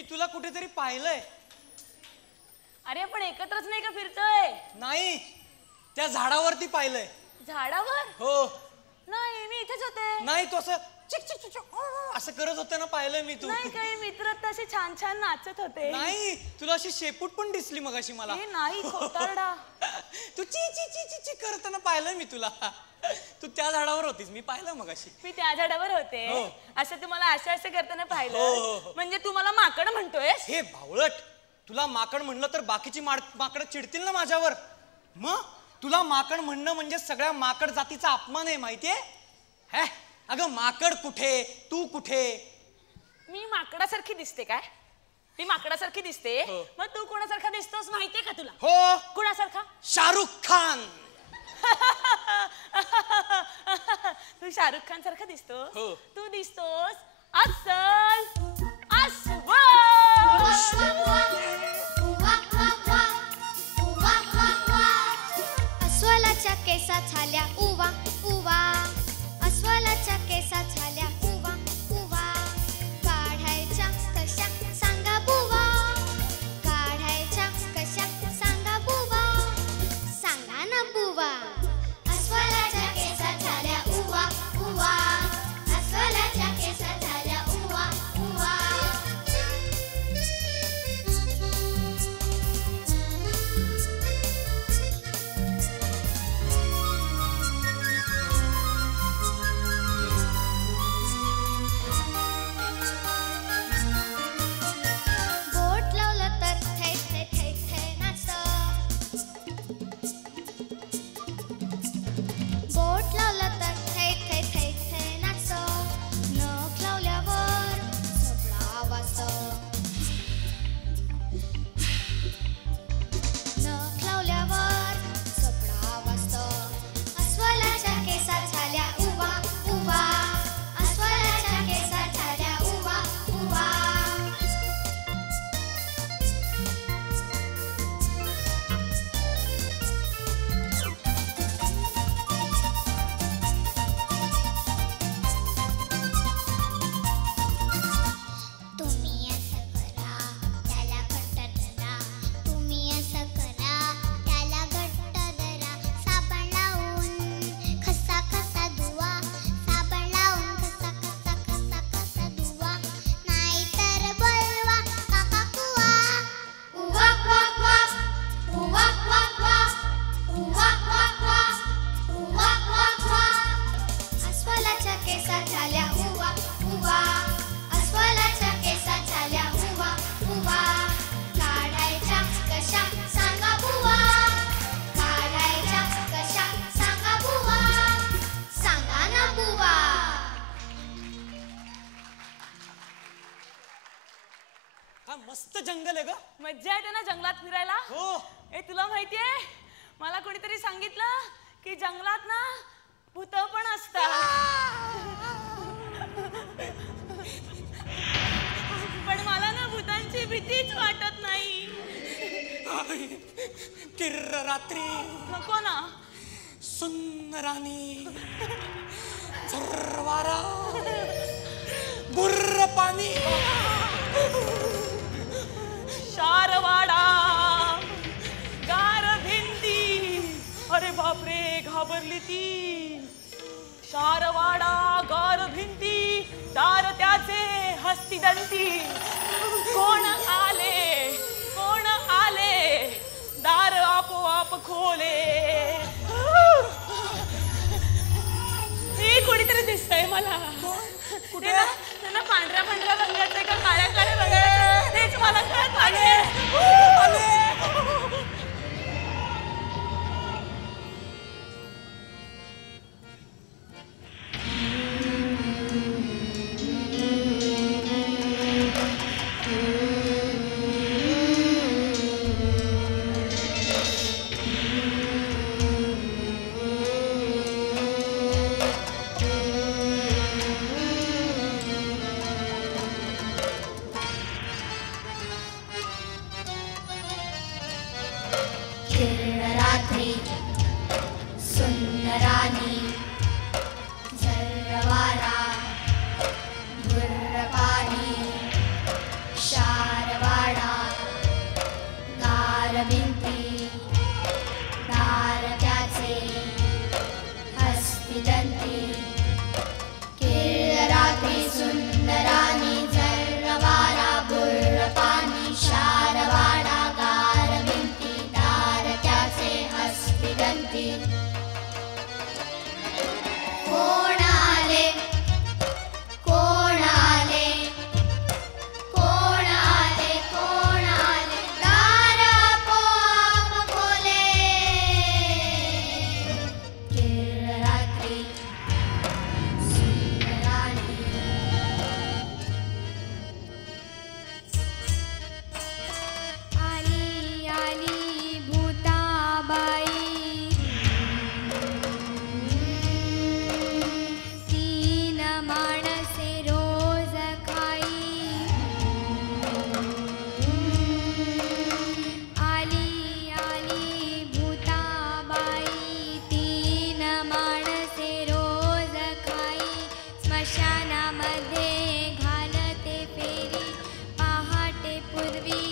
मी तुला कुठेतरी पाहिलंय. अरे आपण एकत्रच नाही का फिरतोय? नाही, त्या झाडावरती पाहिलंय. झाडावर? हो. नाही, मी इथेच होते. नाही, तू असं चिक चिक चिक असं करत होतं ना, पाहिलंय मी. तू नाही, काही मित्र तसे छान छान नाचत होते. नाही, तुला अशी शेपूट पण दिसली मगाशी मला. नाही, खोटारडा. तू ची ची ची ची ची करताना पाहिलंय मी तुला. तू त्या झाडावर होतीस, मी पाहिलं मगाशी. मी त्या झाडावर होते. असं तुम्हाला असं करताना पाहिलं. म्हणजे तू मला माकड म्हणतोयस? हे भावळट, तुला माकड म्हणलं तर बाकीची माकडं चिडतील ना माझ्यावर. मग तुला माकड म्हणणं म्हणजे सगळ्या माकड जातीचा अपमान आहे, माहितीये? हे अगं, माकड कुठे, तू कुठे? मी माकडासारखी दिसते काय? मी माकडासारखी दिसते. मग तू कोणासारखा दिसतोस माहितीये का तुला? हो. कोणासारखा? शाहरुख खान. तू शाहरुख खान सारखा दिसतोस. हो. तू दिसतोस अस्सल अस्वल. अस्वलाच्या केसा झाल्या उवा उवा, अस्वलाच्या केसा झाल्या उवा उवा, काढायच्या कशा सांगा बुवा, काढायच्या कशा सांगा बुवा, सांगा ना बुवा. अस्वलाच्या केसा झाल्या उवा उवा, अस्वलाच्या केसा झाल्या उवा उवा. बोट लावलं तर थै थै थै थै नाचतं, बोट लावलं तर थै थै थै थै नाचतं, नख लावल्यावर सबळा वाजतं, नख लावल्यावर सबळा वाजतं. अस्वलाच्या केसा झाल्या उवा उवा, अस्वलाच्या केसा झाल्या उवा उवा. तुम्ही असं करा त्याला घट्ट धरा, तुम्ही असं करा त्याला घट्ट धरा, साबण लावून खसा खसा धुवा, साबण लावून खसा खसा खसा खसा धुवा, नाहीतर बोलवा काका कुवा. उवा क्वा क्वा, उवा क्वा क्वा, उवा क्वा क्वा, उवा क्वा क्वा. अस्वलाच्या केसा झाल्या उवा उवा, अस्वलाच्या केसा झाल्या उवा उवा, काढायच्या कशा सांगा बुवा, काढायच्या कशा सांगा बुवा, सांगा ना बुवा. हा मस्त जंगल आहे ग. मज्जा येते ना जंगलात फिरायला? हो. ए, तुला माहितीये, मला कोणीतरी सांगितलं की जंगलात ना भूत पण असतात. पण मला ना भूतांची भीतीच वाटत नाही. किर्र रात्री, नको ना. सुन्न राणी, झरवारा, बुर्र पाणी, शारवाडा, गार भिंती. अरे बापरे, घाबरली ती. शारवाडा, गार भिंती, दार त्याचे हस्तिदंती. कोण आले, कोण आले, दार आपोआप खोले. हे कोणीतरी दिसतंय मला. कुठे? त्यांना पांढऱ्या पांढऱ्या रंगाचं आहे का काळ्या काळ्या रंगाचं, तेच मला कळत नाहीये. कोण आले कोण आले कोण आले कोण आले दार आपोआप खोले केळ रात्री सुंदराणी आली आली भूताबाई तीन माणसे रोज खाई आली आली भूताबाई तीन माणसे रोज खाई स्मशानामध्ये घालते फेरी पहाटे पूर्वी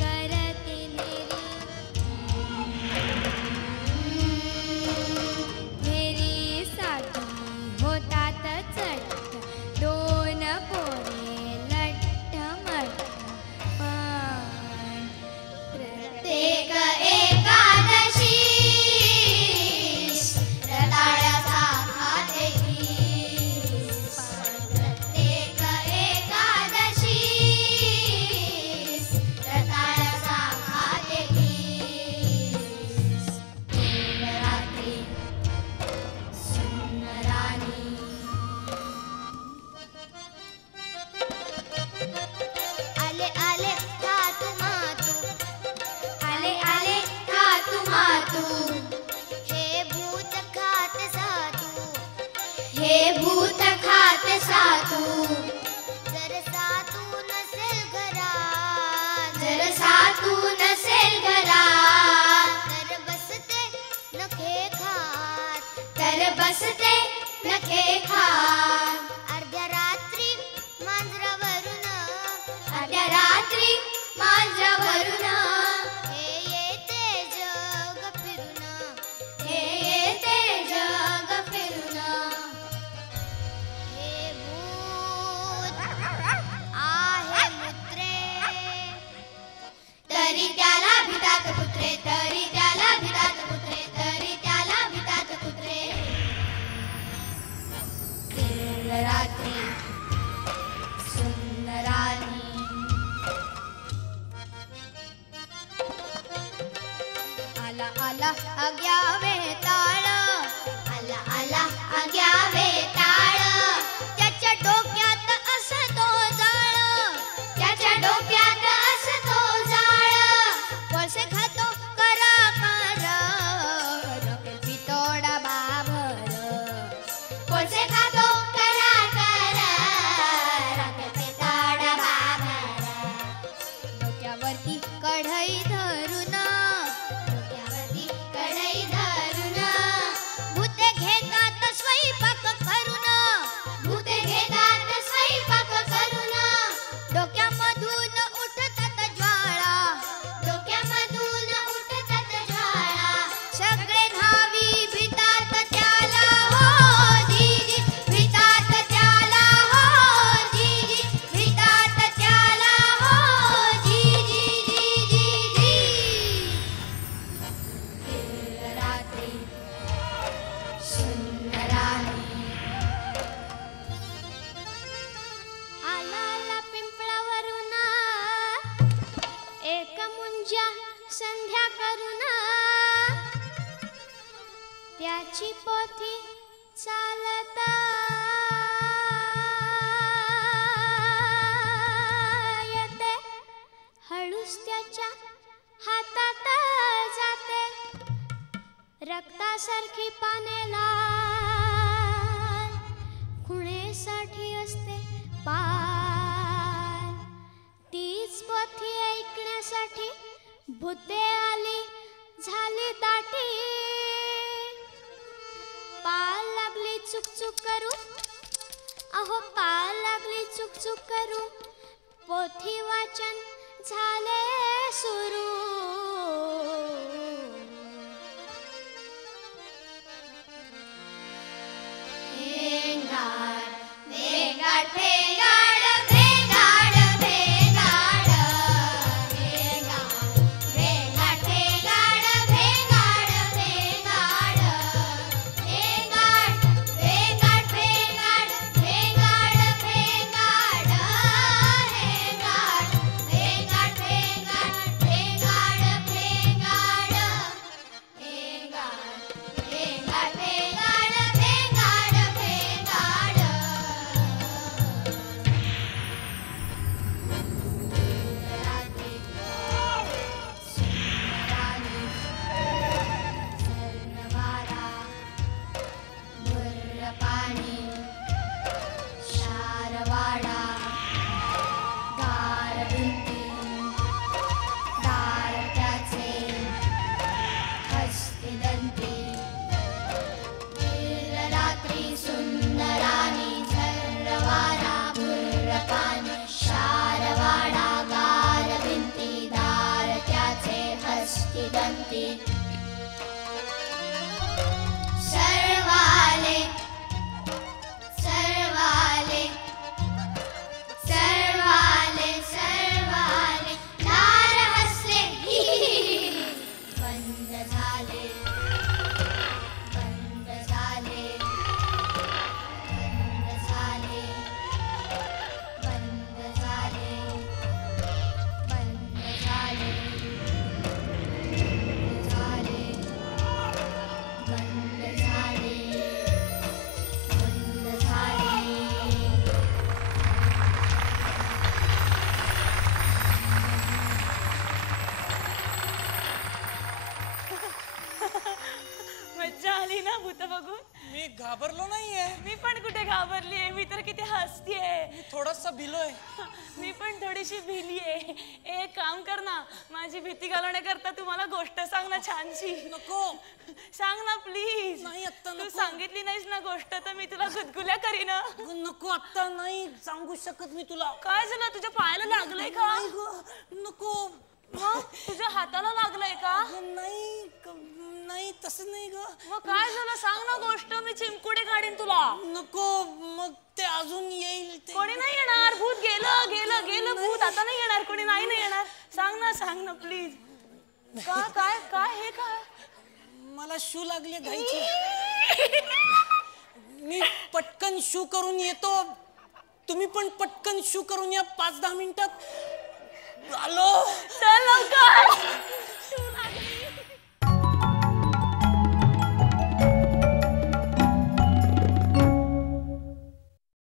करते नेरी फेरीसाठी होतात चट्ट दोन पोरे लट्टमट्ट पण प्रत्येक एकादशी रताळ्याचा खाते कीस प्रत्येक एकादशी रताळ्याचा खाते कीस रात्री सुंदराणी आले आले थातू मातू आले आले थातू मातू हे भूत खात सातू हे भूत खात सातू जर सातू नसेल घरात जर सातू नसेल घरात तर बसते नखे खात तर बसते नखे खात अर्ध्या रात्री मांजरावरून अर्ध्या रात्री मांजरावरून हे येते जग फिरून हे येते जग फिरून हे भूत आहे मुत्रे तरी त्याला भितात कुत्रे तरी त्याला भितात कुत्रे तरी त्याला भितात कुत्रे केळ रात्री सुंदराणी आला आला आग्या वेताळ आला आला आग्या वेताळ त्याच्या डोक्यात असतो जाळ त्याच्या डोक्यात असतो जाळ कोळसे खातो करा कर रकेल पितोडा बाभर कोळसे खातो करा कर रकेल पितोडा बाभर डोक्यावरती कढई धरून डोक्यावरती कढई धरून भूते घेतात स्वयंपाक करून भूते घेतात स्वयंपाक करून डोक्यामधून उठतात ज्वाळा डोक्यामधून उठतात ज्वाळा सगळे धावी भितात त्याला हो जीजी भितात त्याला हो जीजी भितात त्याला हो जीजी जी जी जी केळ रात्री सुंदराणी आला आला पिंपळावरून एक मुंज्या संध्या करून त्याची पोथी चालता येते हळूच त्याच्या हातात जाते रक्तासारखी पाने लाल खुणेसाठी असते पाल तीच पोथी ऐकण्यासाठी भूते आली झाली दाटी पाल लागली चुक चुक करू अहो पाल लागली चुक चुक करू पोथी वाचन झाले सुरू भेंगाड घाबरली ना भूत बघून? मी घाबरलो नाहीये. मी पण कुठे घाबरलीये, मी तर किती हसतीये. मी थोडासा भिलोय. मी पण थोडीशी भिलीये. एक काम कर ना, माझी भीती घालवण्याकरता तू मला गोष्ट सांग ना छानशी. नको. सांग ना प्लीज. नाही आत्ता तू नको. सांगितली नाहीस ना गोष्ट तर मी तुला गुदगुल्या करीन. नको आत्ता नाही सांगू शकत मी तुला. काय झालं, तुझ्या पायाला लागलंय का? नाही ग, नको. मग तुझ्या हाताला लागलंय का? नाही नाही तसं नाही ग. मग काय झालं सांग ना गोष्ट, मी चिमकुडे काढीन तुला. नको, मग ते अजून येईल ते. कोणी नाही येणार, भूत गेलं गेलं गेलं भूत, आता नाही येणार कोणी, नाही येणार. सांग ना प्लीज. काय काय काय हे काय? मला शू लागले घाईची. मी पटकन शू करून येतो, तुम्ही पण पटकन शू करून या. 5-10 मिनिटात आलो.